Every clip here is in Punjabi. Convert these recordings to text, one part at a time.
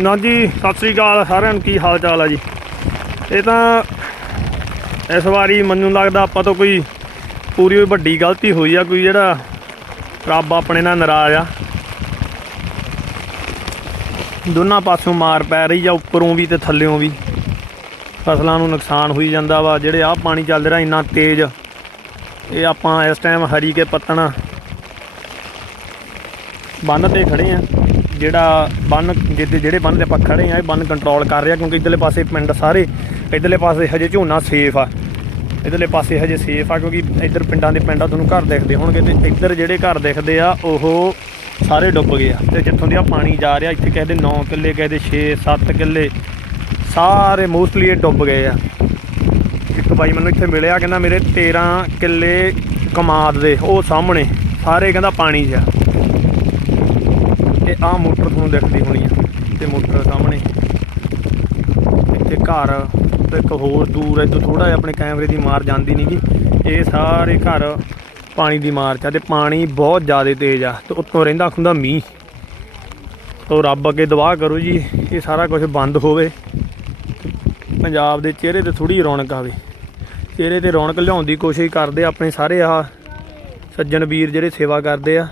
ਨਾ ਜੀ, ਸਤਿ ਸ੍ਰੀ ਅਕਾਲ ਸਾਰਿਆਂ ਨੂੰ, ਕੀ ਹਾਲ ਚਾਲ ਆ ਜੀ? ਇਹ ਤਾਂ ਇਸ ਵਾਰੀ ਮੈਨੂੰ ਲੱਗਦਾ ਆਪਾਂ ਤੋਂ ਕੋਈ ਪੂਰੀ ਵੱਡੀ ਗਲਤੀ ਹੋਈ ਆ, ਕੋਈ ਜਿਹੜਾ ਰੱਬ ਆਪਣੇ ਨਾਲ ਨਾਰਾਜ਼ ਆ। ਦੋਨਾਂ ਪਾਸੋਂ ਮਾਰ ਪੈ ਰਹੀ ਆ, ਉੱਪਰੋਂ ਵੀ ਤੇ ਥੱਲਿਓਂ ਵੀ। ਫਸਲਾਂ ਨੂੰ ਨੁਕਸਾਨ ਹੋਈ ਜਾਂਦਾ ਵਾ, ਜਿਹੜੇ ਆਹ ਪਾਣੀ ਚੱਲ ਰਿਹਾ ਇੰਨਾ ਤੇਜ਼, ਇਹ ਆਪਾਂ ਇਸ ਟਾਈਮ ਹਰੀ ਕੇ ਪੱਤਣ ਬੰਨ ਤੇ ਖੜੇ ਆ। ਜਿਹੜਾ ਬੰਨ ਜਿੱਦੇ ਜਿਹੜੇ ਬੰਨ ਤੇ ਆਪਾਂ ਖੜੇ ਆ ਇਹ ਬੰਨ ਕੰਟਰੋਲ ਕਰ ਰਿਹਾ ਕਿਉਂਕਿ ਇਧਰਲੇ ਪਾਸੇ ਪਿੰਡ ਸਾਰੇ, ਇਧਰਲੇ ਪਾਸੇ ਹਜੇ ਝੋਨਾ ਸੇਫ ਆ। ਇਧਰਲੇ ਪਾਸੇ ਹਜੇ ਸੇਫ ਆ ਕਿਉਂਕਿ ਇਧਰ ਪਿੰਡਾਂ ਦੇ ਪਿੰਡਾਂ ਤੁਹਾਨੂੰ ਘਰ ਦੇਖਦੇ ਹੋਣਗੇ ਤੇ ਇੱਧਰ ਜਿਹੜੇ ਘਰ ਦੇਖਦੇ ਆ, ਉਹ ਸਾਰੇ ਡੁੱਬ ਗਏ ਆ। ਤੇ ਜਿੱਥੋਂ ਦੀ ਆ ਪਾਣੀ ਜਾ ਰਿਹਾ, ਇੱਥੇ ਕਹਿੰਦੇ 9 ਕਿੱਲੇ, ਕਹਿੰਦੇ 6 7 ਕਿੱਲੇ, ਸਾਰੇ ਮੋਸਟਲੀ ਇਹ ਡੁੱਬ ਗਏ ਆ। ਇੱਕ ਬਾਈ ਮੈਨੂੰ ਇੱਥੇ ਮਿਲਿਆ, ਕਹਿੰਦਾ ਮੇਰੇ 13 ਕਿੱਲੇ ਕਮਾਦ ਦੇ, ਉਹ ਸਾਹਮਣੇ, ਸਾਰੇ ਕਹਿੰਦਾ ਪਾਣੀ 'ਚ ਆ। ਤੇ ਆਹ ਮੋਟਰ ਤੁਹਾਨੂੰ ਦਿਖਦੀ ਹੋਣੀ ਆ ਤੇ ਮੋਟਰ ਸਾਹਮਣੇ। ਇੱਥੇ ਘਰ ਤੇ ਇੱਕ ਹੋਰ ਦੂਰ ਇੱਥੋਂ ਥੋੜਾ ਜਿਹਾ ਆਪਣੇ ਕੈਮਰੇ ਦੀ ਮਾਰ ਜਾਂਦੀ ਨਹੀਂਗੀ ਇਹ ਸਾਰੇ ਘਰ ਪਾਣੀ ਦੀ ਮਾਰ 'ਚ ਆ ਤੇ ਪਾਣੀ ਬਹੁਤ ਜ਼ਿਆਦਾ ਤੇਜ਼ ਆ ਤੇ ਉੱਤੋਂ ਰਹਿੰਦਾ ਖੁੰਦਾ ਮੀਂਹ। ਤੋ ਰੱਬ ਅੱਗੇ ਦੁਆ ਕਰੋ ਜੀ, ਇਹ ਸਾਰਾ ਕੁਝ ਬੰਦ ਹੋਵੇ। ਪੰਜਾਬ ਦੇ ਚਿਹਰੇ ਤੇ ਥੋੜੀ ਰੌਣਕ ਆਵੇ। ਚਿਹਰੇ ਤੇ ਰੌਣਕ ਲਿਆਉਣ ਦੀ ਕੋਸ਼ਿਸ਼ ਕਰਦੇ ਆਪਣੇ ਸਾਰੇ ਆਹ ਸੱਜਣ ਵੀਰ ਜਿਹੜੇ ਸੇਵਾ ਕਰਦੇ ਆ।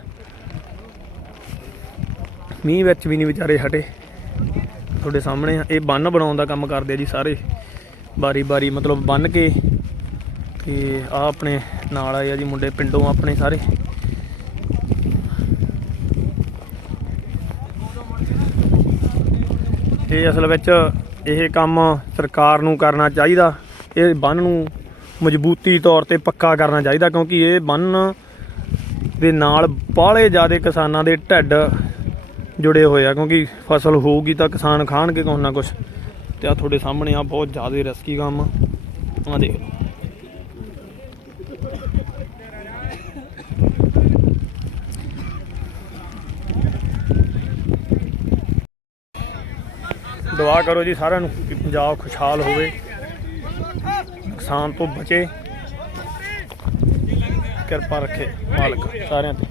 ਮੀਂਹ ਵਿੱਚ ਵੀ ਨਹੀਂ ਵਿਚਾਰੇ ਹਟੇ। ਤੁਹਾਡੇ ਸਾਹਮਣੇ ਇਹ ਬੰਨ ਬਣਾਉਣ ਦਾ ਕੰਮ ਕਰਦੇ ਆ ਜੀ ਸਾਰੇ। ਬਾਰੀ ਬਾਰੀ ਮਤਲਬ ਬੰਨ ਕੇ ਤੇ ਆ ਆਪਣੇ ਨਾਲ ਆਏ ਆ ਜੀ ਮੁੰਡੇ ਪਿੰਡੋਂ ਆਪਣੇ ਸਾਰੇ। ਇਹ ਅਸਲ ਵਿੱਚ ਇਹ ਕੰਮ ਸਰਕਾਰ ਨੂੰ ਕਰਨਾ ਚਾਹੀਦਾ। ਇਹ ਬੰਨ ਨੂੰ ਮਜ਼ਬੂਤੀ ਤੌਰ ਤੇ ਪੱਕਾ ਕਰਨਾ ਚਾਹੀਦਾ ਕਿਉਂਕਿ ਇਹ ਬੰਨ ਦੇ ਨਾਲ ਬਾਹਲੇ ਜ਼ਿਆਦੇ ਕਿਸਾਨਾਂ ਦੇ ਢਿੱਡ ਜੁੜੇ ਹੋਏ ਆ, ਕਿਉਂਕਿ ਫਸਲ ਹੋਊਗੀ ਤਾਂ ਕਿਸਾਨ ਖਾਣਗੇ ਕੁਛ ਨਾ ਕੁਛ। ਤੇ ਆ ਤੁਹਾਡੇ ਸਾਹਮਣੇ ਆ ਬਹੁਤ ਜ਼ਿਆਦਾ ਰਿਸਕੀ ਕੰਮ। ਆ ਦੇਖ। ਲਓ ਦੁਆ ਕਰੋ ਜੀ ਸਾਰਿਆਂ ਨੂੰ ਕਿ ਪੰਜਾਬ ਖੁਸ਼ਹਾਲ ਹੋਵੇ ਨੁਕਸਾਨ ਤੋਂ ਬਚੇ। ਕਿਰਪਾ ਰੱਖੇ ਮਾਲਕ ਸਾਰਿਆਂ ਤੇ।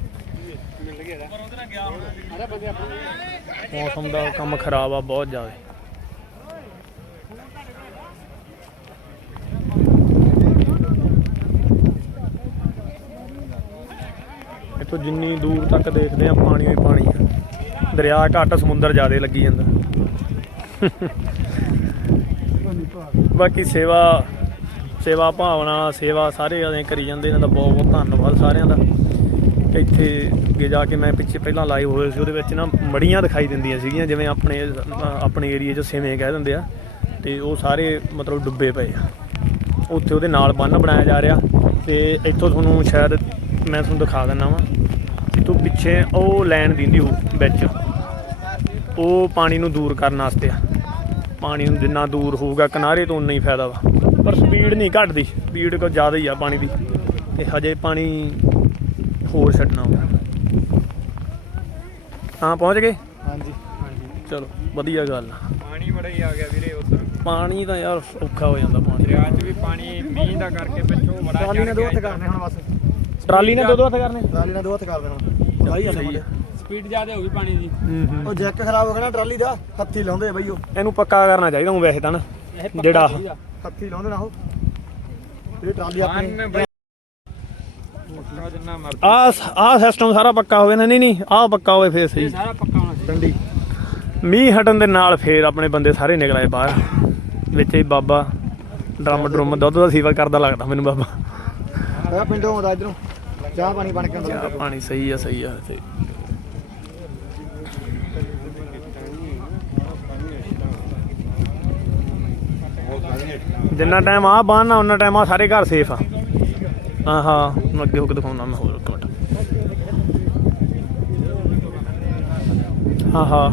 ਮੌਸਮ ਦਾ ਕੰਮ ਖਰਾਬ ਆ, ਬਹੁਤ ਜ਼ਿਆਦਾ। ਇੱਥੋਂ ਜਿੰਨੀ ਦੂਰ ਤੱਕ ਦੇਖਦੇ ਆ, ਪਾਣੀ ਹੀ ਪਾਣੀ ਆ। ਦਰਿਆ ਘੱਟ, ਸਮੁੰਦਰ ਜ਼ਿਆਦਾ ਲੱਗੀ ਜਾਂਦਾ। ਬਾਕੀ ਸੇਵਾ ਸੇਵਾ ਭਾਵਨਾ, ਸੇਵਾ ਸਾਰੇ ਐਂ ਕਰੀ ਜਾਂਦੇ ਇਹਨਾਂ ਦਾ ਬਹੁਤ ਬਹੁਤ ਧੰਨਵਾਦ ਸਾਰਿਆਂ ਦਾ। ਇੱਥੇ ਅੱਗੇ ਜਾ ਕੇ ਮੈਂ ਪਿੱਛੇ ਪਹਿਲਾਂ ਲਾਈਵ ਹੋਏ ਸੀ, ਉਹਦੇ ਵਿੱਚ ਨਾ ਮੜੀਆਂ ਦਿਖਾਈ ਦਿੰਦੀਆਂ ਸੀਗੀਆਂ, ਜਿਵੇਂ ਆਪਣੇ ਆਪਣੇ ਏਰੀਆ 'ਚ ਸਿਵੇਂ ਕਹਿ ਦਿੰਦੇ ਆ, ਤੇ ਉਹ ਸਾਰੇ ਮਤਲਬ ਡੁੱਬੇ ਪਏ ਆ। ਉੱਥੇ ਉਹਦੇ ਨਾਲ ਬੰਨ ਬਣਾਇਆ ਜਾ ਰਿਹਾ, ਤੇ ਇੱਥੋਂ ਤੁਹਾਨੂੰ ਸ਼ਾਇਦ ਮੈਂ ਤੁਹਾਨੂੰ ਦਿਖਾ ਦਿੰਦਾ ਵਾਂ ਤੂੰ ਪਿੱਛੇ ਉਹ ਲਾਈਨ ਦਿੰਦੀ ਹੋ ਵਿੱਚ, ਉਹ ਪਾਣੀ ਨੂੰ ਦੂਰ ਕਰਨ ਵਾਸਤੇ ਆ। ਪਾਣੀ ਨੂੰ ਜਿੰਨਾ ਦੂਰ ਹੋਊਗਾ, ਕਿਨਾਰੇ ਤੋਂ ਉਨਾ ਹੀ ਫਾਇਦਾ ਵਾ। ਪਰ ਸਪੀਡ ਨਹੀਂ ਘਟਦੀ ਸਪੀਡ ਕੋ ਜ਼ਿਆਦਾ ਹੀ ਆ ਪਾਣੀ ਦੀ, ਤੇ ਹਜੇ ਪਾਣੀ ਹੋਰ ਛੱਡਣਾ ਵਾ ਹਾਂ ਪਹੁੰਚ ਗਏ? ਹਾਂਜੀ। ਹਾਂਜੀ ਚਲੋ ਵਧੀਆ ਗੱਲ ਆ। ਪਾਣੀ ਬੜਾ ਹੀ ਆ ਗਿਆ ਵੀਰੇ ਉਧਰ ਪਾਣੀ ਤਾਂ ਯਾਰ ਔਖਾ ਹੋ ਜਾਂਦਾ ਪਾਣੀ ਦਰਿਆ 'ਚ ਵੀ ਪਾਣੀ ਮੀਂਹ ਦਾ ਕਰਕੇ ਪਿੱਛੋਂ ਬੜਾ ਟਰਾਲੀ ਨੇ ਦੋ ਹੱਥ ਕਰਨੇ ਹੁਣ ਬਸ। ਟਰਾਲੀ ਨੇ ਦੋ ਦੋ ਹੱਥ ਕਰਨੇ? ਟਰਾਲੀ ਨੇ ਦੋ ਹੱਥ ਕਰਦੇ ਹੁਣ। ਸਹੀ ਆ। ਸਪੀਡ ਜ਼ਿਆਦਾ ਹੋ ਗਈ ਪਾਣੀ ਦੀ। ਹੂੰ ਹੂੰ। ਉਹ ਜੈਕ ਖਰਾਬ ਹੋ ਗਿਆ ਨਾ ਟਰਾਲੀ ਦਾ ਹੱਥੀ ਲਾਉਂਦੇ ਆ ਬਈ ਉਹ। ਇਹਨੂੰ ਪੱਕਾ ਕਰਨਾ ਚਾਹੀਦਾ ਹੂੰ ਵੈਸੇ ਤਾਂ ਨਾ ਇਹ ਜਿਹੜਾ। ਹੱਥੀ ਲਾਉਂਦੇ ਨਾ ਉਹ। ਜਿਹੜੀ ਟਰਾਲੀ ਆਪਣੀ ਜਿੰਨਾ ਮਰਜ਼ੀ ਆ ਆ ਸਿਸਟਮ ਸਾਰਾ ਪੱਕਾ ਹੋਵੇ ਨਾ ਨਹੀਂ ਨਹੀਂ ਆ ਪੱਕਾ ਹੋਵੇ ਫੇਰ ਸਹੀ। ਸਾਰਾ ਪੱਕਾ ਹੋਣਾ ਚਾਹੀਦਾ। ਡੰਡੀ ਮੀਂਹ ਹਟਣ ਦੇ ਨਾਲ ਫੇਰ ਆਪਣੇ ਬੰਦੇ ਸਾਰੇ ਨਿਕਲ ਆਏ ਬਾਹਰ। ਵਿੱਚ ਹੀ ਬਾਬਾ ਡਰਮ ਡਰਮ ਦੁੱਧ ਦਾ ਸੇਵਾ ਕਰਦਾ ਲੱਗਦਾ ਮੈਨੂੰ ਬਾਬਾ। ਮੈਂ ਪਿੰਡੋਂ ਆਉਂਦਾ ਇਧਰੋਂ। ਚਾਹ ਪਾਣੀ ਬਣ ਕੇ ਆਉਂਦਾ। ਚਾਹ ਪਾਣੀ ਸਹੀ ਆ ਸਹੀ ਆ ਸਹੀ ਜਿੰਨਾ ਟਾਈਮ ਆ ਬਾਹਨਾ ਉਹਨਾਂ ਟਾਈਮ ਆ ਸਾਰੇ ਘਰ ਸੇਫ ਆ। ਹਾਂ ਹਾਂ ਹੁਣ ਅੱਗੇ ਹੋ ਕੇ ਦਿਖਾਉਣਾ ਮੈਂ ਹੋਰ ਇੱਕ ਮਿੰਟ। ਹਾਂ ਹਾਂ।